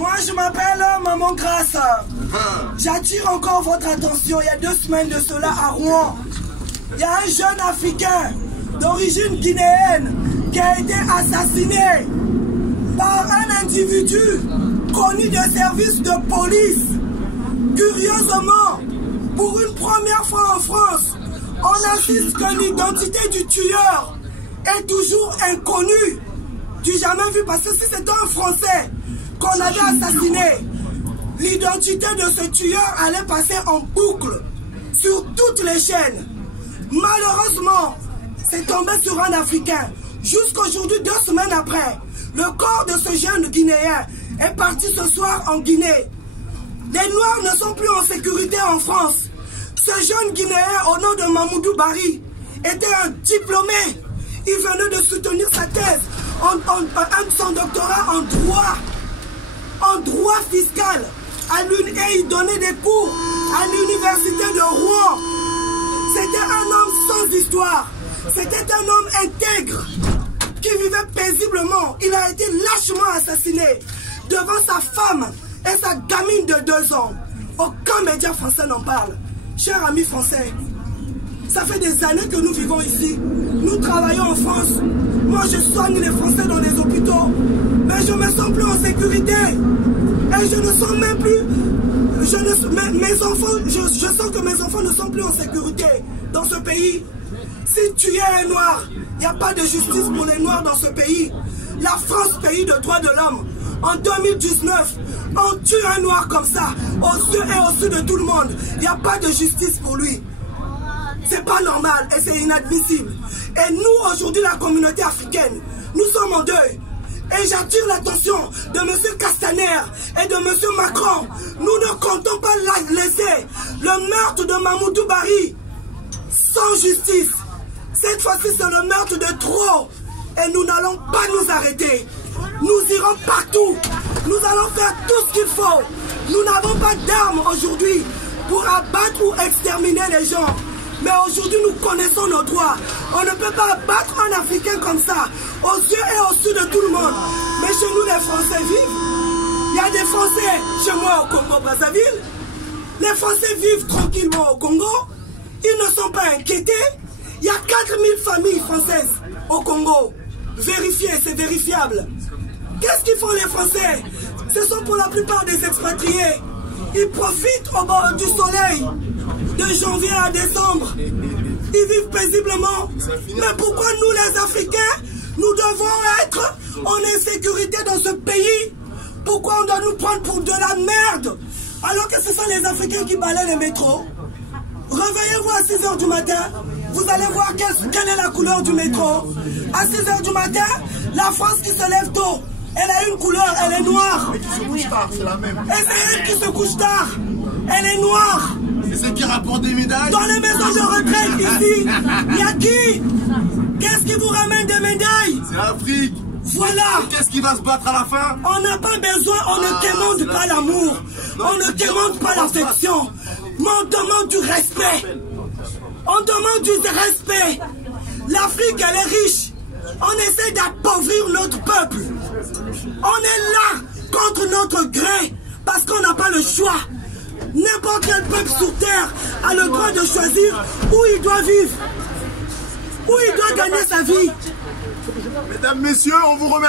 Moi, je m'appelle Maman Grasse. J'attire encore votre attention. Il y a 2 semaines de cela à Rouen, il y a un jeune Africain d'origine guinéenne qui a été assassiné par un individu connu des services de police. Curieusement, pour une première fois en France, on assiste que l'identité du tueur est toujours inconnue. Du jamais vu, parce que si c'était un Français qu'on avait assassiné, l'identité de ce tueur allait passer en boucle sur toutes les chaînes. Malheureusement, c'est tombé sur un Africain. Jusqu'aujourd'hui, 2 semaines après, le corps de ce jeune Guinéen est parti ce soir en Guinée. Les Noirs ne sont plus en sécurité en France. Ce jeune Guinéen, au nom de Mamoudou Bari, était un diplômé. Il venait de soutenir sa thèse, son doctorat en droit fiscal. Et il donnait des cours à l'université de Rouen. C'était un homme sans histoire. C'était un homme intègre qui vivait paisiblement. Il a été lâchement assassiné devant sa femme et sa gamine de 2 ans. Aucun média français n'en parle. Chers amis français, ça fait des années que nous vivons ici. Nous travaillons en France. Moi, je soigne les Français dans les hôpitaux. Mais je ne me sens plus en sécurité. Et je ne sens même plus... mes enfants, je sens que mes enfants ne sont plus en sécurité dans ce pays. Si tu es un noir, il n'y a pas de justice pour les noirs dans ce pays. La France, pays de droits de l'homme, en 2019, on tue un noir comme ça, aux yeux et au-dessus de tout le monde. Il n'y a pas de justice pour lui. C'est pas normal et c'est inadmissible. Et nous, aujourd'hui, la communauté africaine, nous sommes en deuil. Et j'attire l'attention de M. Castaner et de M. Macron. Nous ne comptons pas laisser le meurtre de Mamoudou Bari sans justice. Cette fois-ci, c'est le meurtre de trop. Et nous n'allons pas nous arrêter. Nous irons partout. Nous allons faire tout ce qu'il faut. Nous n'avons pas d'armes aujourd'hui pour abattre ou exterminer les gens. Mais aujourd'hui, nous connaissons nos droits. On ne peut pas abattre un Africain comme ça, aux yeux et au-dessus de tout le monde. Mais chez nous, les Français vivent. Il y a des Français chez moi au Congo-Brazzaville. Les Français vivent tranquillement au Congo. Ils ne sont pas inquiétés. Il y a 4000 familles françaises au Congo. Vérifiez, c'est vérifiable. Qu'est-ce qu'ils font les Français? Ce sont pour la plupart des expatriés. Ils profitent au bord du soleil de janvier à décembre. Ils vivent paisiblement. Mais pourquoi nous les Africains, nous devons être en insécurité dans ce pays? Pourquoi on doit nous prendre pour de la merde alors que ce sont les Africains qui balaient les métros? Réveillez-vous à 6 h du matin, vous allez voir quelle est la couleur du métro. À 6 h du matin, la France qui se lève tôt, elle a une couleur, elle est noire. Et qui se couche tard, c'est la même. Et c'est elle qui se couche tard, elle est noire. C'est celle qui rapporte des médailles. Dans les maisons de retraite ici, il y a qui? Qu'est-ce qui vous ramène des médailles? C'est l'Afrique. Voilà. Qu'est-ce qui va se battre à la fin? On n'a pas besoin, on ne demande pas l'amour, on ne demande pas l'affection, mais on demande du respect. On demande du respect. L'Afrique, elle est riche. On essaie d'appauvrir notre peuple. On est là contre notre gré parce qu'on n'a pas le choix. N'importe quel peuple sur terre a le droit de choisir où il doit vivre, où il doit gagner sa vie. Mesdames, messieurs, on vous remercie.